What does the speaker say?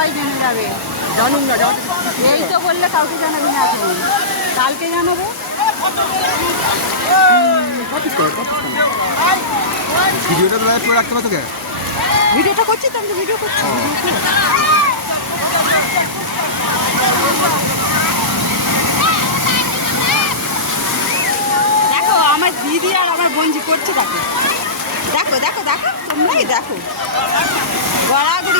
সবাই জেনে যাবে। জানুন না, এই তো বললে কাউকে জানাবি না এখন, কালকে জানাবো। ভিডিওটা তো লাইভ করে রাখতে হবে তোকে। ভিডিওটা করছি তো, আমি ভিডিও করছি। দেখো আমার দিদি আর আমার বোনজি করছে, দেখো দেখো দেখো দেখো, তোমরাই দেখো গড়াগড়ি